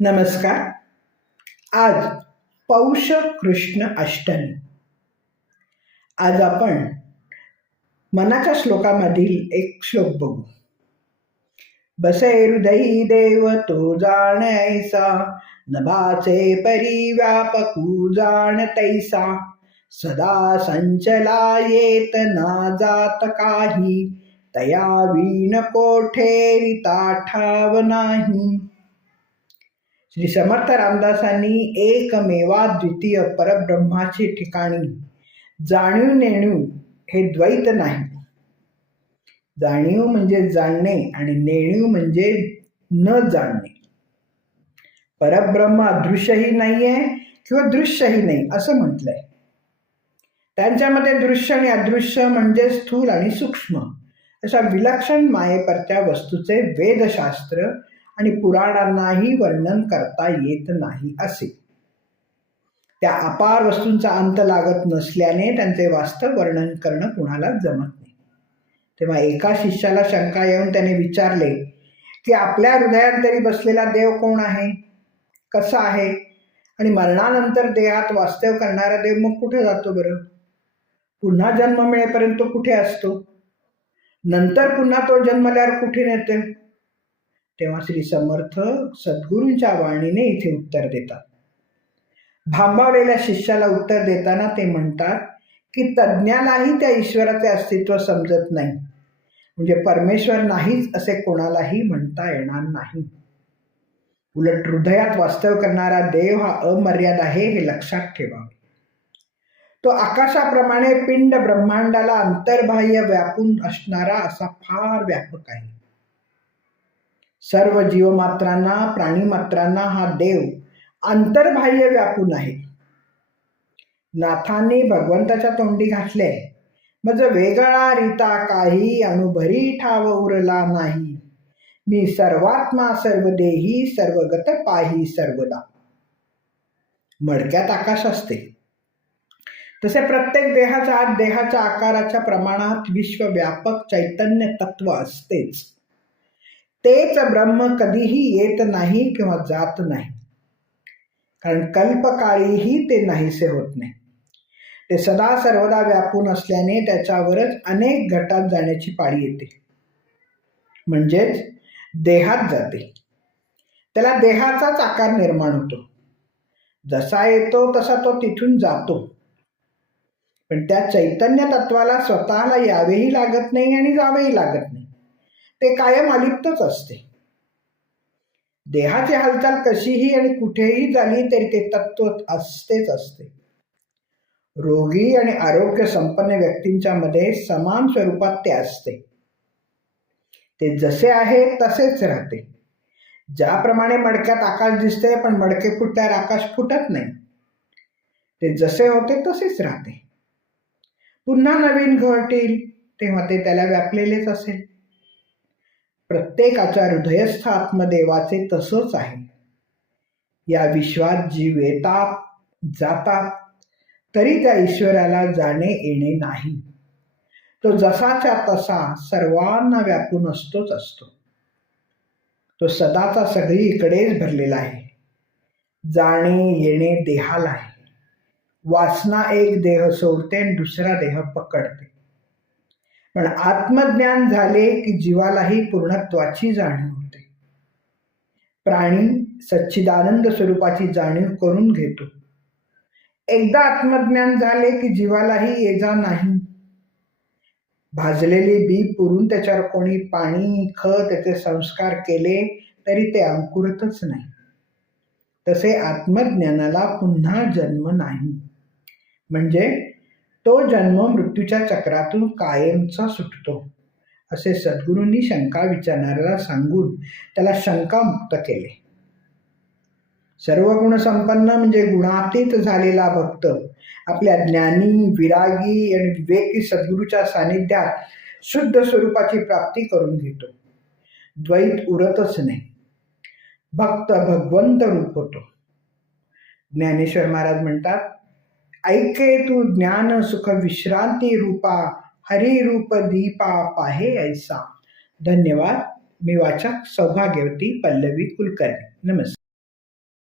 नमस्कार. आज पौष कृष्ण अष्टमी. आज आपण मनाच्या श्लोकामधील एक श्लोक बघू. बसे हृदयी देव तो जाण ऐसा नभाचे परी व्यापकू जाण तैसा सदा संचला येत ना जात काही. तया वीण कोठेरी ताठाव नाही. श्री समर्थ रामदासांनी एकमेवा द्वितीय परब्रह्माची ठिकाणी जाणीव नेणीव हे द्वैत नाही. जाणीव म्हणजे जाणणे आणि नेणीव म्हणजे न जाणणे. परब्रह्म अदृश्यही नाही आहे किंवा दृश्यही नाही असं म्हटलंय. त्यांच्यामध्ये दृश्य आणि अदृश्य म्हणजे स्थूल आणि सूक्ष्म अशा विलक्षण मायेपरत्या वस्तूचे वेदशास्त्र आणि पुराणांनाही वर्णन करता येत नाही असे. त्या अपार वस्तूंचा अंत लागत नसल्याने त्यांचे वास्तव वर्णन करणं कुणाला जमत नाही. तेव्हा एका शिष्याला शंका येऊन त्याने विचारले की आपल्या हृदयात तरी बसलेला देव कोण आहे? कसा आहे? आणि मरणानंतर देहात वास्तव करणारा देव मग कुठे जातो बरं? पुन्हा जन्म मिळेपर्यंत कुठे असतो? नंतर पुन्हा तो जन्मल्यावर कुठे नेतो? तेव्हा श्री समर्थ सद्गुरूंच्या वाणीने इथे उत्तर देतात. भांबावलेल्या शिष्याला उत्तर देताना ते म्हणतात की तज्ज्ञालाही त्या ईश्वराचे अस्तित्व समजत नाही. म्हणजे परमेश्वर नाहीच असे कोणालाही म्हणता येणार नाही. उलट हृदयात वास्तव करणारा देव हा अमर्याद आहे हे लक्षात ठेवावे. तो आकाशाप्रमाणे पिंड ब्रह्मांडाला अंतर्बाह्य व्यापून असणारा असा फार व्यापक आहे. सर्व जीवमात्रांना प्राणीमात्रांना हा देव अंतर्बाह्य व्यापून आहे. नाथांनी भगवंताच्या तोंडी घातले. मज वेगळा रीता काही अनुभरी ठाव उरला नाही. मी सर्वात्मा सर्व देही सर्वगत पाही सर्वदा. मडक्यात आकाश असते. तसे प्रत्येक देहाच्या आत देहाच्या आकाराच्या प्रमाणात विश्वव्यापक चैतन्य तत्व असतेच. तेच ब्रह्म कधीही येत नाही किंवा जात नाही. कारण कल्पकाळीही ते नाहीसे होत नाही. ते सदा सर्वदा व्यापून असल्याने त्याच्यावरच अनेक घटात जाण्याची पाळी येते. म्हणजेच देहात जाते. त्याला देहाचाच आकार निर्माण होतो. जसा येतो तसा तो तिथून जातो. पण त्या चैतन्य तत्वाला स्वतःला यावेही लागत नाही आणि जावेही लागत नाही. ते कायम अलिप्तच असते. देहाची हालचाल कशीही आणि कुठेही झाली तरी ते तत्व असतेच असते. रोगी आणि आरोग्य संपन्न व्यक्तींच्या मध्ये समान स्वरूपात ते असते. ते जसे आहे तसेच राहते. ज्याप्रमाणे मडक्यात आकाश दिसते पण मडके फुटल्यावर आकाश फुटत नाही. ते जसे होते तसेच राहते. पुन्हा नवीन घटेल तेव्हा ते त्याला व्यापलेलेच असेल. प्रत्येकाच्या हृदयस्थ आत्मदेवाचे तसंच आहे. या विश्वात जीव येतात जातात तरी त्या ईश्वराला जाणे येणे नाही. तो जसाच्या तसा सर्वांना व्यापून असतोच असतो. तो सदाचा सगळीकडेच भरलेला आहे. जाणे येणे देहाला आहे. वासना एक देह सोडते आणि दुसरा देह पकडते. पण आत्मज्ञान झाले की जीवालाही पूर्णत्वाची जाणीव होते. प्राणी सच्चिदानंद स्वरूपाची जाणीव करून घेतो. एकदा आत्मज्ञान झाले की जीवालाही ये जा नाही. भाजलेले बी पुरून त्याच्यावर कोणी पाणी खत त्याचे संस्कार केले तरी ते अंकुरतच नाही. तसे आत्मज्ञानाला पुन्हा जन्म नाही. म्हणजे तो जन्म मृत्यूच्या चक्रातून कायमचा सुटतो असे सद्गुरूंनी शंका विचारणाऱ्याला सांगून त्याला शंकामुक्त केले. सर्व गुणसंपन्न म्हणजे गुणातीत झालेला भक्त आपल्या ज्ञानी विरागी आणि विवेकी सद्गुरूच्या सानिध्यात शुद्ध स्वरूपाची प्राप्ती करून घेतो. द्वैत उरतच नाही. भक्त भगवंत रूप होतो. ज्ञानेश्वर महाराज म्हणतात ऐके तू ज्ञान सुख विश्रांती रूपा हरी रूप दीपा पाहे ऐसा. धन्यवाद. मी वाचक सौभाग्यवती पल्लवी कुलकर्णी. नमस्कार.